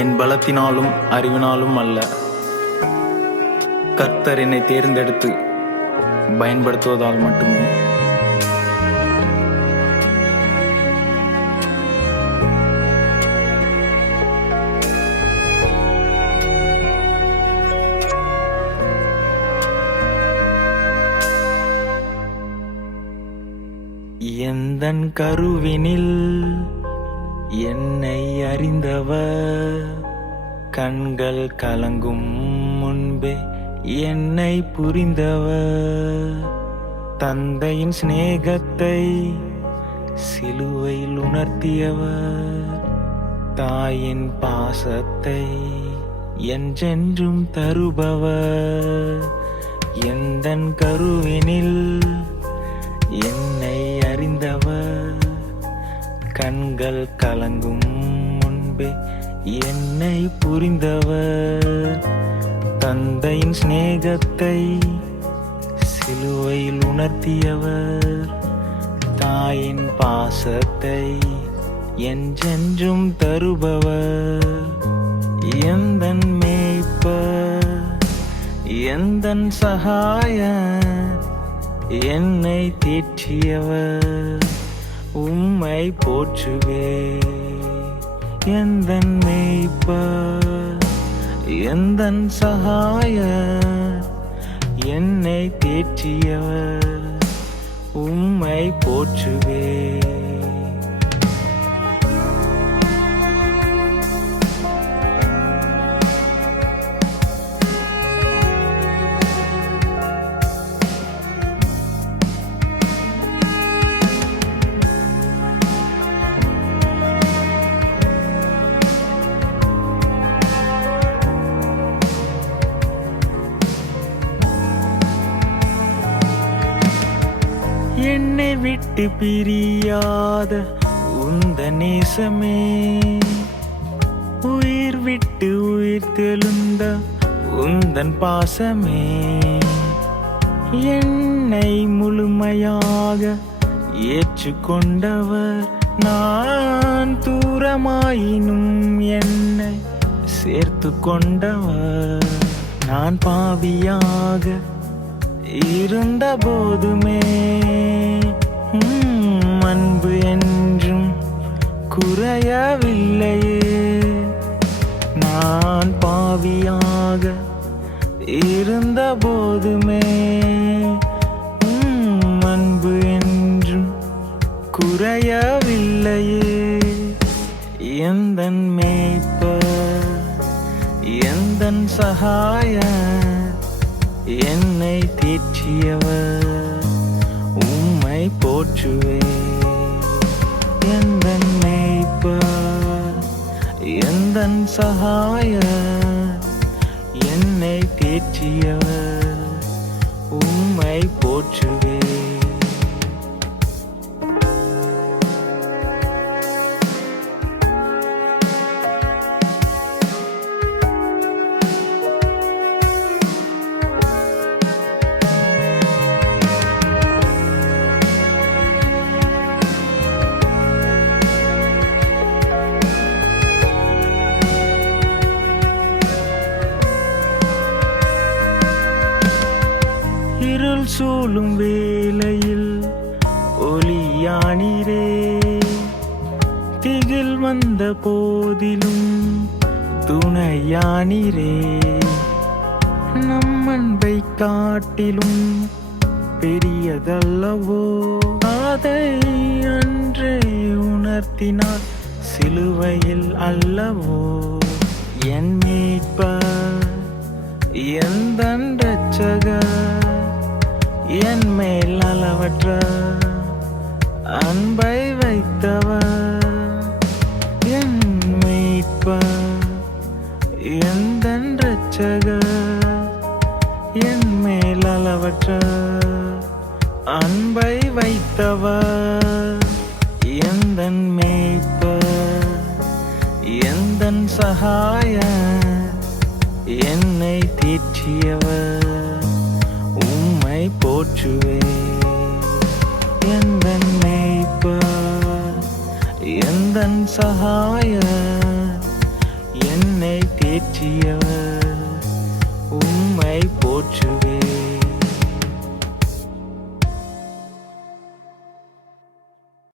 என் பலத்தினாலும் அறிவினாலும் அல்ல, கர்த்தர் என்னை தேர்ந்தெடுத்து பயன்படுத்துவதால் மட்டுமே. எந்தன் கருவினில் என்னை அறிந்தவர், கண்கள் கலங்கும் முன்பே என்னை புரிந்தவர். தந்தையின் சிநேகத்தை சிலுவையில் உணர்த்தியவர், தாயின் பாசத்தை என்றென்றும் தருபவர். எந்தன் கருவினில் என்னை அறிந்தவர், கண்கள் கலங்கும் முன்பே என்னை புரிந்தவர். தந்தையின் சிநேகத்தை சிலுவையில் உணர்த்தியவர், தாயின் பாசத்தை என்றென்றும் தருபவர். எந்தன் மேய்ப்பர், எந்தன் சகாயர், என்னை தேற்றியவர், உம்மை போற்றுவே. எந்தன் மேய்ப்பர், எந்தன் சகாயர், என்னை தேற்றியவர், உம்மை போற்றுவே. என்னை விட்டு பிரியாத உந்த நேசமே, உயிர் விட்டு உயிர் தெழுந்த உந்தன் பாசமே. என்னை முழுமையாக ஏற்றுக்கொண்டவர், நான் தூரமாயினும் என்னை சேர்த்து கொண்டவர். நான் பாவியாக இருந்த போதுமே அன்பு என்றும் குறையவில்லையே. நான் பாவியாக இருந்த போதுமே அன்பு என்றும் குறையவில்லையே. எந்தன் மேய்ப்பர், எந்தன் சகாயர், என்னை தேற்றியவர், உம்மை போற்றுவே. எந்தன் மேய்ப்பர், எந்தன் சகாயர், என்னை தேற்றியவர், உம்மை போற்றுவே. இருள் சூழும் வேளையில் ஒளியானீரே, திகில் வந்த போதிலும் துணையானீரே. நம் அன்பை காட்டிலும் பெரியதல்லவோ, அதை அன்றே உணர்த்தினார் சிலுவையில் அல்லவோ. என் மீட்பர், எந்தன் இரட்சகர், என் மேல் அளவற்ற அன்பை வைத்தவர். என் மீட்பர், எந்தன் இரட்சகர், என் மேல் அளவற்ற அன்பை வைத்தவர். எந்தன் மேய்ப்பர், எந்தன் சகாயர், என்னை தேற்றியவர், உம்மை போற்றுவே. எந்தன் மேய்ப்பர், எந்தன் சகாயர், என்னை தேற்றியவர்